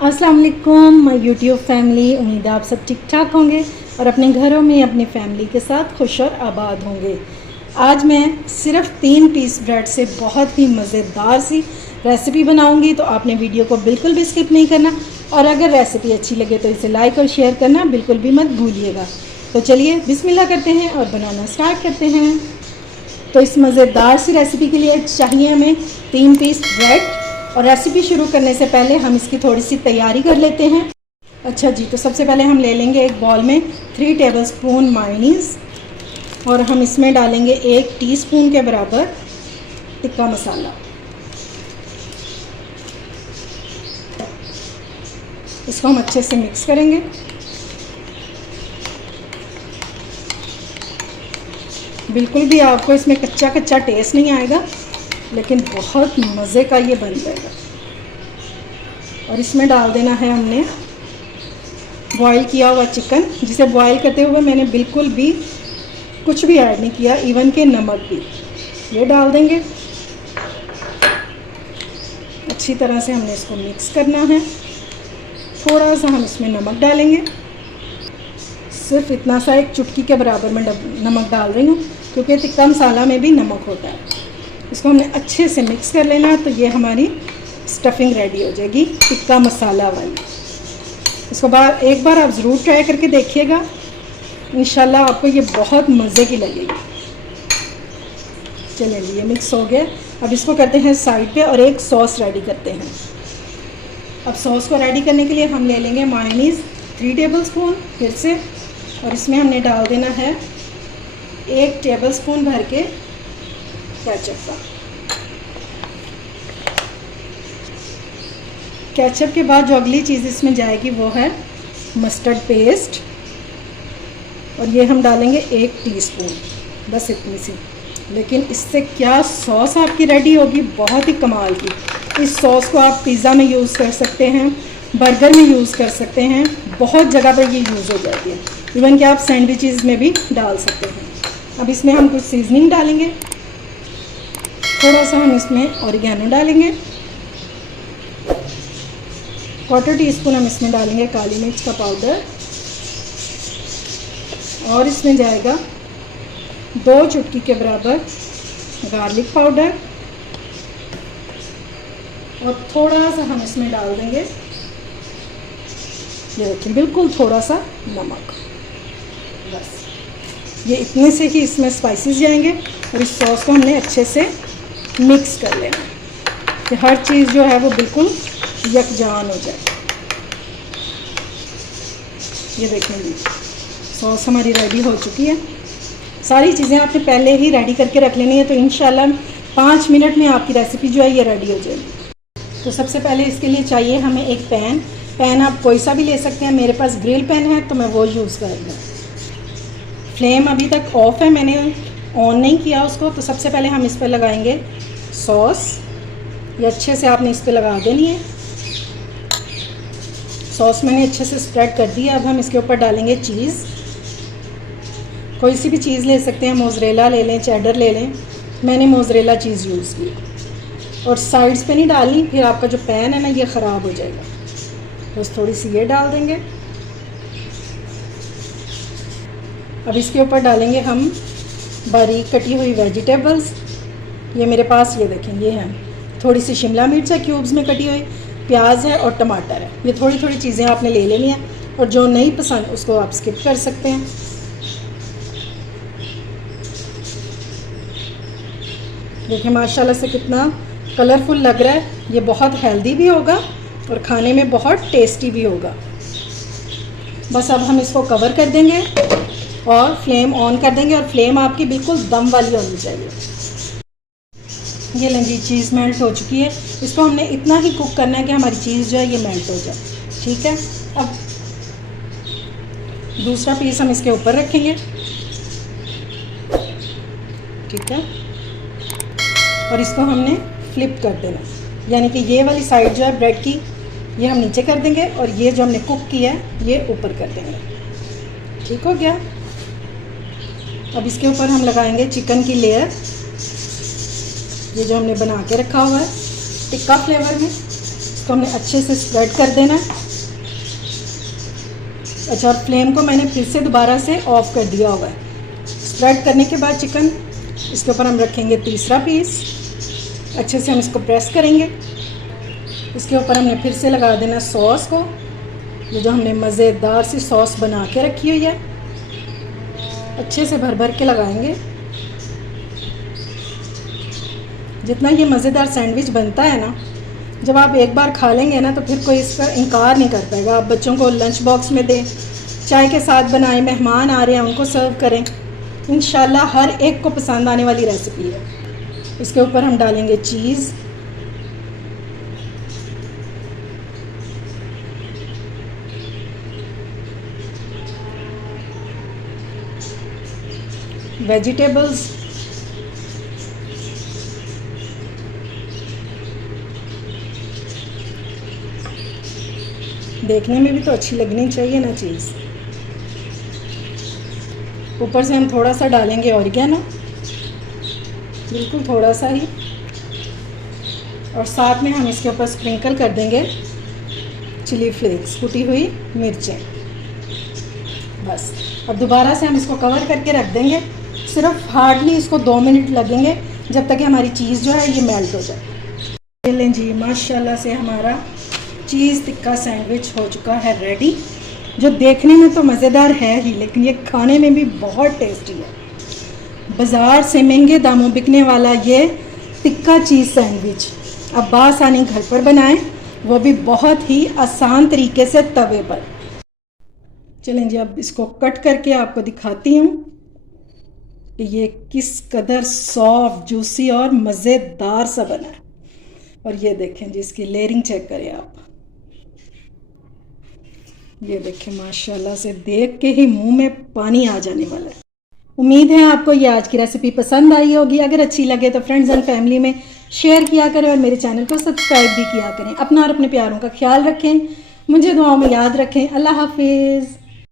अस्सलाम वालेकुम my YouTube family. उम्मीद है आप सब ठीक ठाक होंगे और अपने घरों में अपनी फैमिली के साथ खुश और आबाद होंगे। आज मैं सिर्फ 3 पीस ब्रेड से बहुत ही मज़ेदार सी रेसिपी बनाऊंगी, तो आपने वीडियो को बिल्कुल भी स्किप नहीं करना और अगर रेसिपी अच्छी लगे तो इसे लाइक और शेयर करना बिल्कुल भी मत भूलिएगा। तो चलिए बिस्मिल्लाह करते हैं और बनाना स्टार्ट करते हैं। तो इस मज़ेदार सी रेसिपी के लिए चाहिए हमें 3 पीस ब्रेड। और रेसिपी शुरू करने से पहले हम इसकी थोड़ी सी तैयारी कर लेते हैं। अच्छा जी, तो सबसे पहले हम ले लेंगे एक बॉल में 3 टेबलस्पून मायोनीज़ और हम इसमें डालेंगे 1 टीस्पून के बराबर टिक्का मसाला। इसको हम अच्छे से मिक्स करेंगे। बिल्कुल भी आपको इसमें कच्चा कच्चा टेस्ट नहीं आएगा, लेकिन बहुत मज़े का ये बन जाएगा। और इसमें डाल देना है हमने बॉईल किया हुआ चिकन, जिसे बॉईल करते हुए मैंने बिल्कुल भी कुछ भी ऐड नहीं किया, इवन के नमक भी। ये डाल देंगे। अच्छी तरह से हमने इसको मिक्स करना है। थोड़ा सा हम इसमें नमक डालेंगे, सिर्फ इतना सा, एक चुटकी के बराबर मैं नमक डाल रही हूँ, क्योंकि टिक्का मसाला में भी नमक होता है। इसको हमने अच्छे से मिक्स कर लेना, तो ये हमारी स्टफिंग रेडी हो जाएगी टिक्का मसाला वाली। इसको एक बार आप ज़रूर ट्राई करके देखिएगा, इंशाल्लाह आपको ये बहुत मज़े की लगेगी। चलिए ये मिक्स हो गया। अब इसको करते हैं साइड पे और एक सॉस रेडी करते हैं। अब सॉस को रेडी करने के लिए हम ले लेंगे मायोनीज़ 3 टेबलस्पून फिर से, और इसमें हमने डाल देना है 1 टेबलस्पून भर के केचप का। केचप के बाद जो अगली चीज़ इसमें जाएगी वो है मस्टर्ड पेस्ट, और ये हम डालेंगे 1 टीस्पून, बस इतनी सी। लेकिन इससे क्या सॉस आपकी रेडी होगी, बहुत ही कमाल की। इस सॉस को आप पिज़्ज़ा में यूज़ कर सकते हैं, बर्गर में यूज़ कर सकते हैं, बहुत जगह पर ये यूज़ हो जाती है। इवन कि आप सैंडविचेस में भी डाल सकते हैं। अब इसमें हम कुछ सीजनिंग डालेंगे। थोड़ा सा हम इसमें ऑरिगेनो डालेंगे, 1/4 टीस्पून हम इसमें डालेंगे काली मिर्च का पाउडर, और इसमें जाएगा 2 चुटकी के बराबर गार्लिक पाउडर, और थोड़ा सा हम इसमें डाल देंगे, ये देखिए बिल्कुल थोड़ा सा नमक। बस ये इतने से ही इसमें स्पाइसेस जाएंगे, और इस सॉस को हमने अच्छे से मिक्स कर लेना कि हर चीज़ जो है वो बिल्कुल यकजान हो जाए। ये देखेंगे सॉस हमारी रेडी हो चुकी है। सारी चीज़ें आपने पहले ही रेडी करके रख लेनी है, तो इंशाल्लाह 5 मिनट में आपकी रेसिपी जो है ये रेडी हो जाएगी। तो सबसे पहले इसके लिए चाहिए हमें एक पैन आप कोई सा भी ले सकते हैं। मेरे पास ग्रिल पैन है तो मैं वो यूज़ कर रही हूँ। फ्लेम अभी तक ऑफ है, मैंने ऑन नहीं किया उसको। तो सबसे पहले हम इस पर लगाएंगे सॉस। ये अच्छे से आपने इस पर लगा देनी है। सॉस मैंने अच्छे से स्प्रेड कर दिया। अब हम इसके ऊपर डालेंगे चीज़। कोई सी भी चीज़ ले सकते हैं, मोज़रेला ले लें, चेडर ले लें। मैंने मोज़रेला चीज़ यूज़ की, और साइड्स पे नहीं डालनी, फिर आपका जो पैन है ना ये ख़राब हो जाएगा। बस थोड़ी सी ये डाल देंगे। अब इसके ऊपर डालेंगे हम बारीक कटी हुई वेजिटेबल्स। ये मेरे पास ये देखें, ये है थोड़ी सी शिमला मिर्च है क्यूब्स में कटी हुई, प्याज है और टमाटर है। ये थोड़ी थोड़ी चीज़ें आपने ले लेनी है, और जो नहीं पसंद उसको आप स्किप कर सकते हैं। देखिए माशाल्लाह से कितना कलरफुल लग रहा है। ये बहुत हेल्दी भी होगा और खाने में बहुत टेस्टी भी होगा। बस अब हम इसको कवर कर देंगे और फ्लेम ऑन कर देंगे, और फ्लेम आपकी बिल्कुल दम वाली होनी चाहिए। ये लेंगे चीज़ मेल्ट हो चुकी है। इसको हमने इतना ही कुक करना है कि हमारी चीज़ जो है ये मेल्ट हो जाए। ठीक है, अब दूसरा पीस हम इसके ऊपर रखेंगे। ठीक है, और इसको हमने फ्लिप कर देना, यानी कि ये वाली साइड जो है ब्रेड की ये हम नीचे कर देंगे, और ये जो हमने कुक किया है ये ऊपर कर देंगे। ठीक हो गया। अब इसके ऊपर हम लगाएंगे चिकन की लेयर, ये जो हमने बना के रखा हुआ है टिक्का फ्लेवर में। इसको हमने अच्छे से स्प्रेड कर देना है। अच्छा, और फ्लेम को मैंने फिर से दोबारा से ऑफ कर दिया हुआ है। स्प्रेड करने के बाद चिकन इसके ऊपर हम रखेंगे तीसरा पीस। अच्छे से हम इसको प्रेस करेंगे। इसके ऊपर हमने फिर से लगा देना सॉस को, ये जो हमने मज़ेदार सी सॉस बना के रखी हुई है। अच्छे से भर भर के लगाएंगे। जितना ये मज़ेदार सैंडविच बनता है ना, जब आप एक बार खा लेंगे ना तो फिर कोई इसका इनकार नहीं कर पाएगा। आप बच्चों को लंच बॉक्स में दें, चाय के साथ बनाएं, मेहमान आ रहे हैं उनको सर्व करें, इंशाल्लाह हर एक को पसंद आने वाली रेसिपी है। इसके ऊपर हम डालेंगे चीज़। वेजिटेबल्स, देखने में भी तो अच्छी लगनी चाहिए ना चीज़। ऊपर से हम थोड़ा सा डालेंगे ऑरिगेनो, बिल्कुल थोड़ा सा ही, और साथ में हम इसके ऊपर स्प्रिंकल कर देंगे चिली फ्लेक्स, कुटी हुई मिर्चें। बस अब दोबारा से हम इसको कवर करके रख देंगे। सिर्फ हार्डली इसको 2 मिनट लगेंगे जब तक कि हमारी चीज़ जो है ये मेल्ट हो जाए। लें जी, माशाल्लाह से हमारा चीज़ टिक्का सैंडविच हो चुका है रेडी, जो देखने में तो मज़ेदार है ही लेकिन ये खाने में भी बहुत टेस्टी है। बाज़ार से महंगे दामों बिकने वाला ये टिक्का चीज़ सैंडविच अब बासानी घर पर बनाएं, वो भी बहुत ही आसान तरीके से तवे पर। चलें जी, अब इसको कट करके आपको दिखाती हूँ कि ये किस कदर सॉफ्ट, जूसी और मज़ेदार सा बना है। और ये देखें जी, इसकी लेयरिंग चेक करें आप, ये देखें माशाल्लाह से देख के ही मुंह में पानी आ जाने वाला है। उम्मीद है आपको ये आज की रेसिपी पसंद आई होगी। अगर अच्छी लगे तो फ्रेंड्स एंड फैमिली में शेयर किया करें और मेरे चैनल को सब्सक्राइब भी किया करें। अपना और अपने प्यारों का ख्याल रखें, मुझे दुआओं में याद रखें। अल्लाह हाफिज़।